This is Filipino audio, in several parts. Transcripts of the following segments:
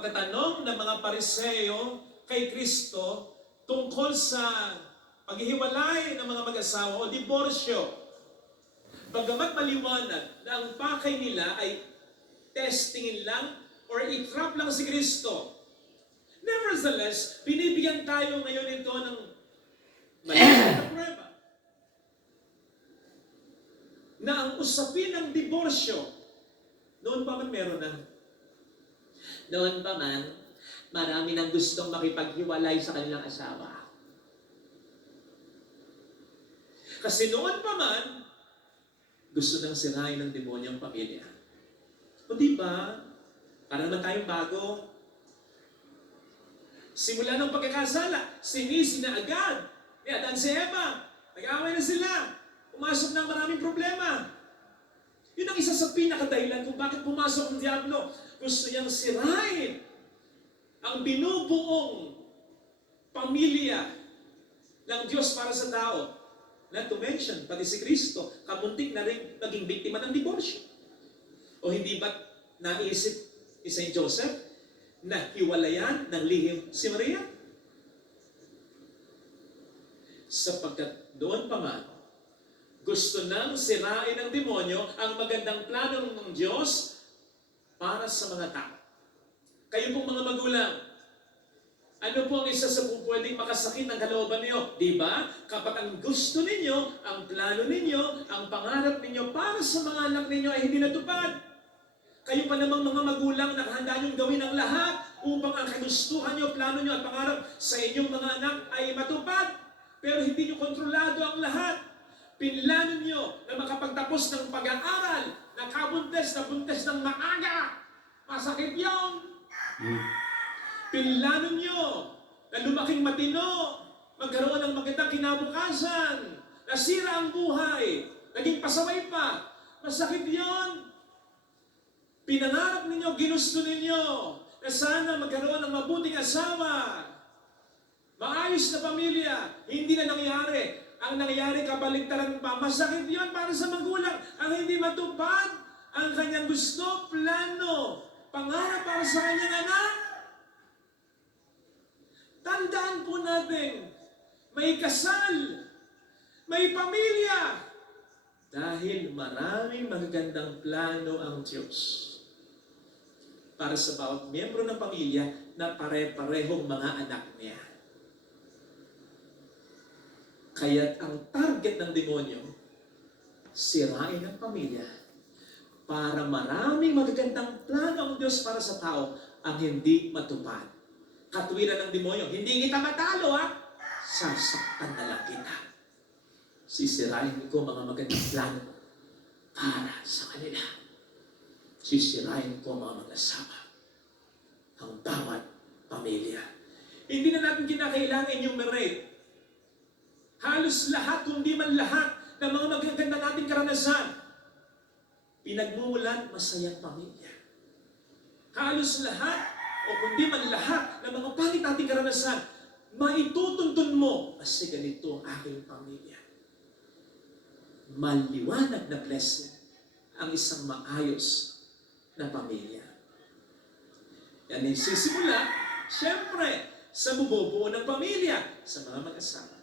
pagtatanong ng mga Pariseo kay Kristo tungkol sa paghihiwalay ng mga mag-asawa o diborsyo. Bagamat maliwanag na ang pakay nila ay testingin lang or i-trap lang si Kristo, nevertheless, binibigyan tayo ngayon ito ng maliwanag na prueba na ang usapin ng diborsyo, noon pa man meron na. Noon pa man, marami nang gustong makipaghiwalay sa kanilang asawa. Kasi noon pa man, gusto nang sirain ng demonyo ang pamilya. O diba? Para naman tayong bago. Simula ng pagkakasala, sinisi na agad ni Adan si Eva. Nag-aaway na sila. Pumasok ng maraming problema. Yun ang isa sa pinakadahilan kung bakit pumasok ang Diablo. Gusto niyang sirain ang binubuong pamilya ng Diyos para sa tao. Not to mention, pati si Kristo, kamuntik na rin naging biktima ng diborsyo. O hindi ba naisip ni St. Joseph na hiwalayan ng lihim si Maria? Sapagkat doon pa man, gusto nang sirain ng demonyo ang magandang plano ng Diyos para sa mga tao. Kayo pong mga magulang, ano po ang isa sa pwedeng makasakit ng kalooban niyo? Diba? Kapag ang gusto ninyo, ang plano ninyo, ang pangarap ninyo para sa mga anak ninyo ay hindi natupad. Kayo pa namang mga magulang nakahanda niyong gawin ang lahat upang ang kagustuhan niyo, plano niyo at pangarap sa inyong mga anak ay matupad. Pero hindi niyo kontrolado ang lahat. Pinlano niyo na makapagtapos ng pag-aaral, nakabuntes na buntes ng maaga. Masakit yun. Pinlano nyo na lumaking matino, magkaroon ng magandang kinabukasan, nasira ang buhay, naging pasaway pa. Masakit yon. Pinangarap ninyo, ginusto ninyo, na sana magkaroon ng mabuting asawa, maayos na pamilya, hindi na nangyari. Ang nangyari, kabaligtaran pa. Masakit yon para sa magulang. Ang hindi matupad, ang kanyang gusto, plano, pangarap para sa kanyang anak. Tandaan po natin, may kasal, may pamilya. Dahil maraming magagandang plano ang Diyos para sa bawat miyembro ng pamilya na pare-parehong mga anak niya. Kaya't ang target ng demonyo, sirain ang pamilya para maraming magagandang plano ang Diyos para sa tao ang hindi matupad. Katwiran ng demonyo, hindi kita matalo ha, sasaktan na lang kita. Sisirain ko mga magandang plano para sa kanila. Sisirain ko mga mag-asawa, ang bawat pamilya. Hindi na natin kinakailangan enumerate halos lahat, kung di man lahat, ng mga magaganda nating karanasan. Pinagmumulan, masayang pamilya. Halos lahat, o kundi man lahat ng mga pangit nating karanasan, maitutuntun mo, kasi ganito ang aking pamilya. Maliwanag na blessing ang isang maayos na pamilya. Yan ay sisimula, siyempre, sa bububuo ng pamilya, sa mga mag-asawa.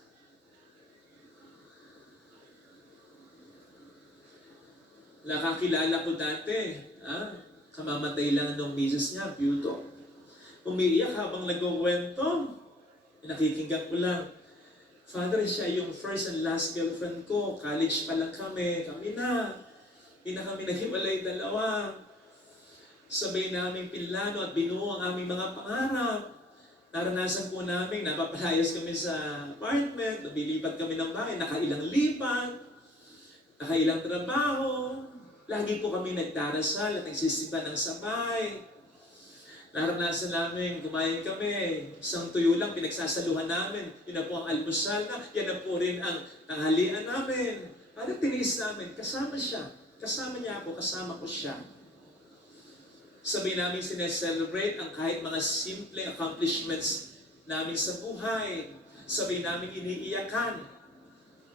Nakakilala ko dati, kamamatay lang nung misis niya, beautiful. Umiiyak habang nagkukwento. Nakikinggan ko lang. Father, siya yung first and last girlfriend ko. College pa lang kami. Kami na. Hindi na kami naghiwalay dalawa. Sabay namin pinlano at binuo ang aming mga pangarap. Naranasan po namin, napapalayas kami sa apartment, nabilipat kami ng bahay, nakailang lipat, nakailang trabaho. Lagi po kami nagdarasal at nagsisimba ng sabay. Naranasan namin, kumain kami, isang tuyo lang, pinagsasaluhan namin. Yun na po ang almusal na, yan na po rin ang tanghalian namin. Parang tinis namin, kasama siya. Kasama niya ako, kasama ko siya. Sabay namin sineselebrate ang kahit mga simpleng accomplishments namin sa buhay. Sabay namin iniiyakan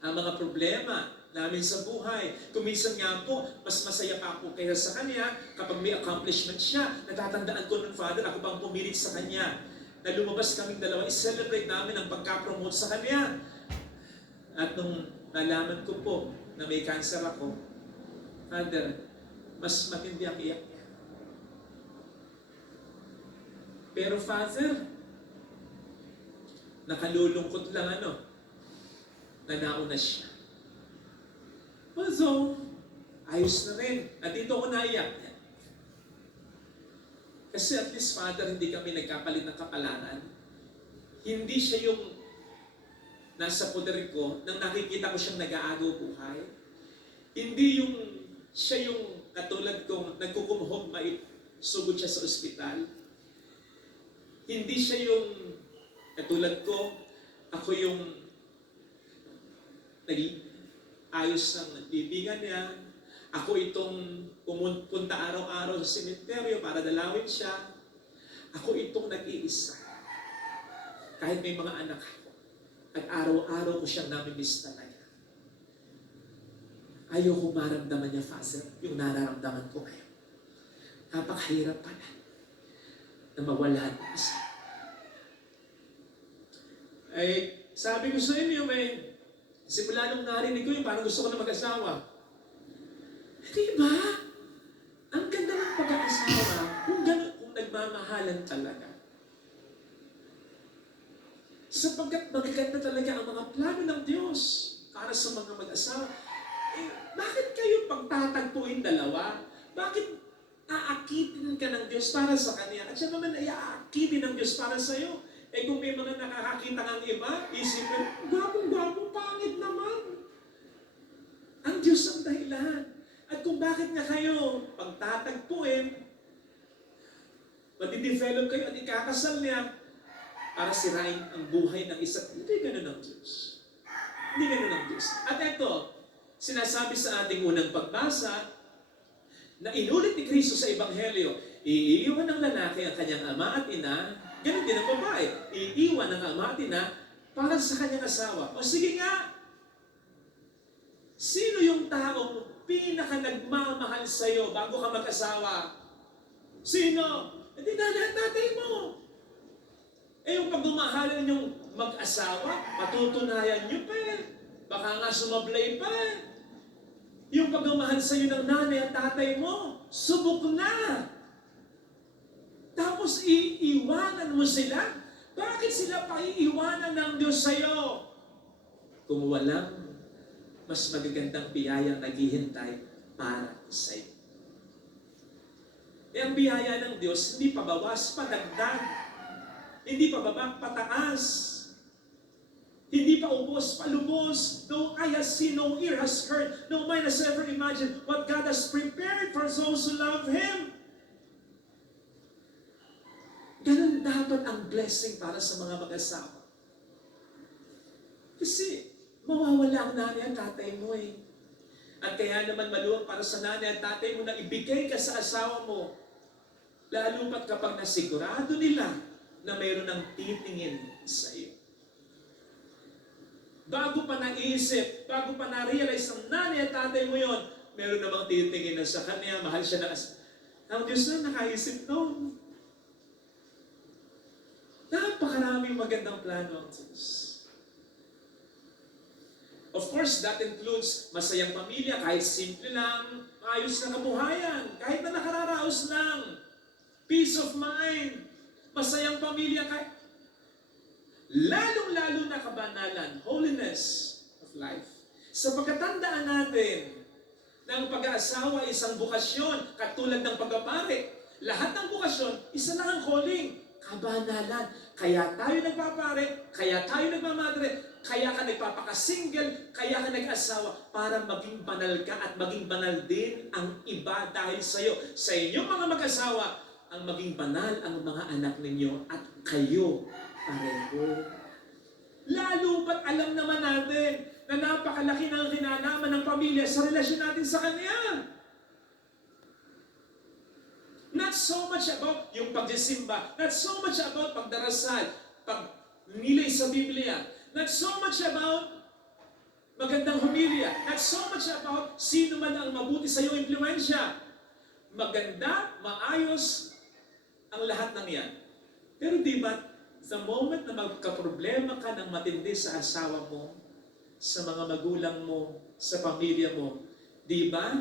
ang mga problema namin sa buhay. Kuminsan nga po, mas masaya pa ako kaysa sa kanya kapag may accomplishment siya. Natatandaan ko ng Father, ako bang pumilit sa kanya. Na lumabas kaming dalawa, i-celebrate namin ang pagka-promote sa kanya. At nung nalaman ko po na may cancer ako, Father, mas matindi ang iyak niya. Pero Father, nakalulungkot lang na nauna siya. Although, ayos na rin. Nandito ako naiyak. Kasi at least, Father, hindi kami nagkapalit ng kapalaran. Hindi siya yung nasa poder ko nang nakikita ko siyang nag-aagaw buhay. Hindi yung siya yung katulad kong nagkukumuhog sugod siya sa ospital. Hindi siya yung katulad ko, ako yung ayos ng bibingan niya. Ako itong pumunta araw-araw sa sementeryo para dalawin siya. Ako itong nag-iisa. Kahit may mga anak ako. At araw-araw ko siyang namimiss talaga. Ayoko maramdaman niya, Father, yung nararamdaman ko ngayon. Napakahirap pala na mawala ng isa. Ay, sabi ko sa inyo, simula nung narinig ko yung parang gusto ko na mag-asawa. Diba? Ang ganda ng pag-aasawa kung nagmamahalan talaga. Sapagkat magaganda talaga ang mga plano ng Diyos para sa mga mag-asawa. Bakit kayo pagtatagpuin dalawa? Bakit aakitin ka ng Diyos para sa Kanya? At siya naman ay aakitin ng Diyos para sa iyo. Kung may mga nakakakita ng iba, isipin, gwapong-gwapo, pangit naman. Ang Diyos ang dahilan. At kung bakit nga kayo pagtatagpuin, madidevelop kayo at ikakasal niya para sirain ang buhay ng isa't. Hindi ganun ang Diyos. Hindi ganun ang Diyos. At ito, sinasabi sa ating unang pagbasa, na inulit ni Kristo sa Ebanghelyo, iiwan ng lalaki ang kanyang ama at ina, ganun din ang babae, iiwan ng ama at ina para sa kanyang asawa. O sige nga, sino yung taong pinaka nagmamahal sa'yo bago ka mag-asawa? Sino? Hindi nanay at tatay mo. Yung pagmamahalan ninyong mag-asawa, patutunayan niyo pa eh. Baka nga sumablay pa eh. Yung pagmamahal sa'yo ng nanay at tatay mo, subok na. Tapos iiwanan mo sila? Bakit sila pa iiwanan ng Diyos sa'yo? Kung walang mas magagandang biyayang naghihintay para sa'yo. Ang biyaya ng Diyos, hindi pabawas, padagdag. Hindi pababa, pataas. Hindi pa ubos, palubos. No eye has seen, no ear has heard, no mind has ever imagined what God has prepared for those who love Him. Ganun dapat ang blessing para sa mga mag-asawa. Kasi mawawala ang nanay at tatay mo eh. At kaya naman maluwag para sa nanay at tatay mo na ibigay ka sa asawa mo. Lalo pat kapag nasigurado nila na mayroon ng titingin sa iyo. Bago pa naisip, bago pa na-realize ng nanay at tatay mo yon, meron namang titingin na sa kanya, mahal siya na ang Diyos na nakaisip noon. Napakaraming magandang plano ang Diyos. Of course, that includes masayang pamilya, kahit simple lang, ayos na kabuhayan, kahit na nakararaos lang, peace of mind, masayang pamilya, kahit lalong-lalo na kabanalan, holiness of life. Sa pagkatandaan natin na ang pag-aasawa isang bukasyon, katulad ng pagpapari. Lahat ng bukasyon, isa lang ang calling, kabanalan. Kaya tayo nagpapare, kaya tayo nagmamadre, kaya ka nagpapakasingle, kaya ka nag-asawa, para maging banal ka at maging banal din ang iba dahil sa'yo. Sa inyong mga mag-asawa, ang maging banal ang mga anak ninyo at kayo pareho. Lalo ba't alam naman natin na napakalaki ng kinalaman ng pamilya sa relasyon natin sa Kanya. Not so much about yung pagsisimba, not so much about pagdarasal, pagnilay sa Biblia, not so much about Magandang humilya. Not so much about sino man ang mabuti sa iyong impluensya. Maganda, maayos, ang lahat ng yan. Pero di ba, the moment na magkaproblema ka ng matindi sa asawa mo, sa mga magulang mo, sa pamilya mo, di ba,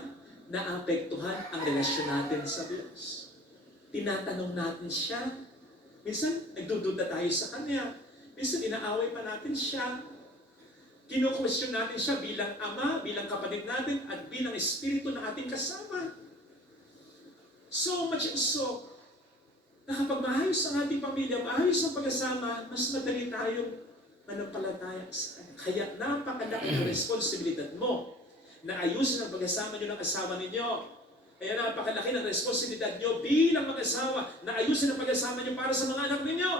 naapektuhan ang relasyon natin sa Diyos. Tinatanong natin siya. Minsan, nagdududa tayo sa Kanya. Minsan, inaaway pa natin siya. Kino-question natin siya bilang ama, bilang kapatid natin, at bilang espiritu na ating kasama. So much so, na kapag maayos ang ating pamilya, maayos ang pag-asama, mas madali tayong manampalataya sa Kanya. Kaya napakalaki ng responsibilidad mo na ayusin ang pag-asama niyo ng asawa ninyo. Kaya napakalaki ng responsibilidad niyo bilang mag-asawa na ayusin ang pag-asama niyo para sa mga anak ninyo.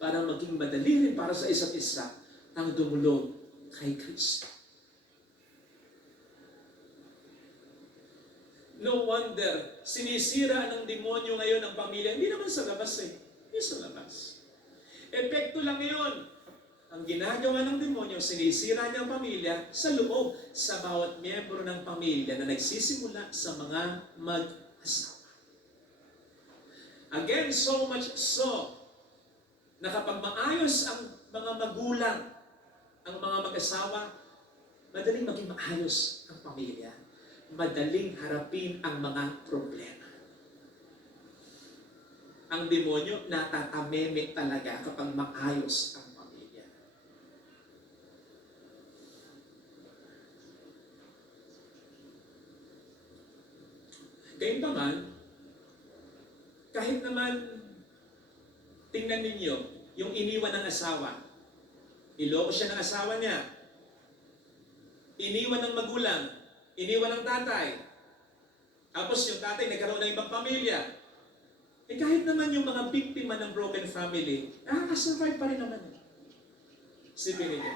Para maging madali rin para sa isa't isa ang dumulog kay Kristo. No wonder, sinisira ng demonyo ngayon ang pamilya. Hindi naman sa labas Hindi sa labas. Epekto lang yun. Ang ginagawa ng demonyo, sinisira niya ang pamilya sa loob sa bawat miyembro ng pamilya na nagsisimula sa mga mag-asawa. Again, so much so, na kapag maayos ang mga magulang, ang mga mag-asawa, madaling maging maayos ang pamilya. Madaling harapin ang mga problema. Ang demonyo natatameme talaga kapag maayos ang pamilya. Gayunpaman, kahit naman tingnan ninyo yung iniwan ng asawa, niloko siya ng asawa niya, iniwan ng magulang, iniwan ng tatay. Tapos yung tatay nagkaroon ng ibang pamilya. Kahit naman yung mga biktima ng broken family, nakakasurvive pa rin naman. Isipin niyo.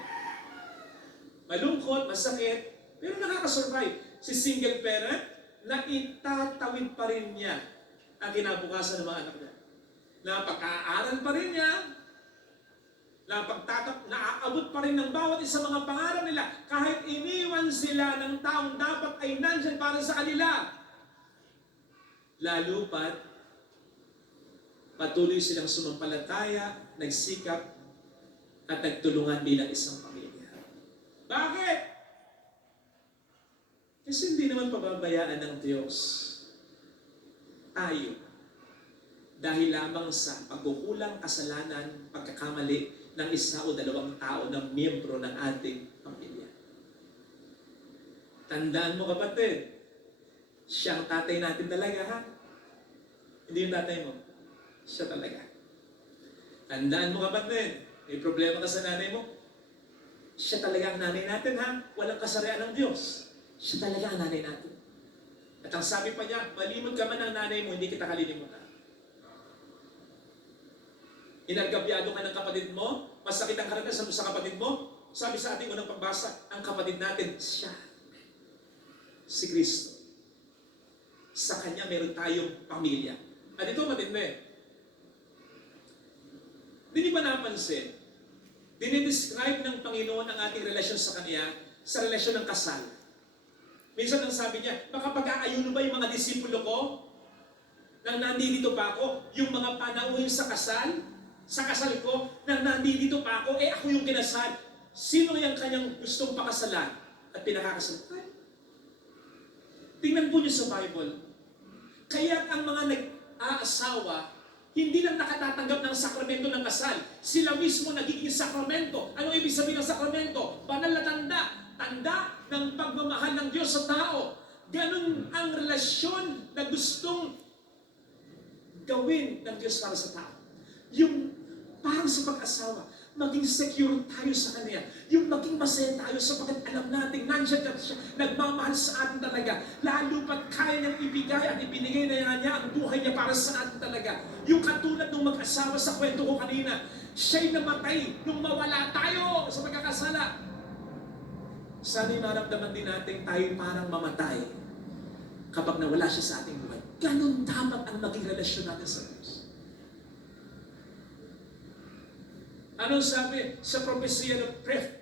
Malungkot, masakit, pero nakakasurvive. Si single parent, naitatawid pa rin niya ang kinabukasan ng mga anak niya. Napag-aaral pa rin niya, naaabot pa rin ng bawat isang mga pangarap nila kahit iniwan sila ng taong dapat ay nandyan para sa kanila. Lalo pat, patuloy silang sumampalataya, nagsikap, at nagtulungan bilang isang pamilya. Bakit? Kasi hindi naman pababayaan ng Diyos tayo dahil lamang sa pagkukulang, kasalanan, pagkakamali ng isa o dalawang tao na miyembro ng ating pamilya. Tandaan mo kapatid, siya ang tatay natin talaga ha? Hindi yung tatay mo. Siya talaga. Tandaan mo kapatid, may problema ka sa nanay mo, siya talaga ang nanay natin ha? Walang kasarian ng Diyos. Siya talaga ang nanay natin. At ang sabi pa niya, malimod ka man ng nanay mo, hindi kita kalilimutan. Inargabyado ka ng kapatid mo, masakit ang karanasan mo sa kapatid mo, sabi sa ating unang pagbasa, ang kapatid natin, siya. Si Kristo. Sa Kanya meron tayong pamilya. At ito matindi. Hindi niyo ba napansin? Dinidescribe ng Panginoon ang ating relasyon sa Kanya sa relasyon ng kasal. Minsan ang sabi niya, makapag-aayuno ba yung mga disipulo ko? Nang nandito pa ako, yung mga panauhin sa kasal ko, nang nandito pa ako, ako yung kinasal. Sino yung kanyang gustong pakasalan at pinakakasalan? Tingnan po niyo sa Bible. Kaya ang mga nag-aasawa, hindi lang nakatatanggap ng sakramento ng kasal. Sila mismo nagiging sakramento. Ano ibig sabihin ng sakramento? Banal na tanda. Tanda ng pagmamahal ng Diyos sa tao. Ganun ang relasyon na gustong gawin ng Diyos para sa tao. Yung parang sa pag-asawa, maging secure tayo sa Kanya. Yung maging masaya tayo sapagkat alam natin, nandiyan na siya, nagmamahal sa atin talaga. Lalo pat kaya niyang ibigay at ibinigay na niya ang buhay niya para sa atin talaga. Yung katulad ng mag-asawa sa kwento ko kanina, siya'y namatay nung mawala tayo sa pagkakasala. Sana'y maramdaman din natin tayo parang mamatay kapag nawala siya sa ating buhay. Ganon dapat ang maging relasyon natin sa Diyos. Anong sabi sa propesya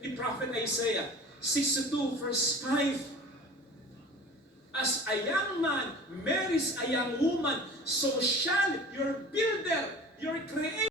ni Prophet Isaiah 62 verse 5? As a young man marries a young woman, so shall your builder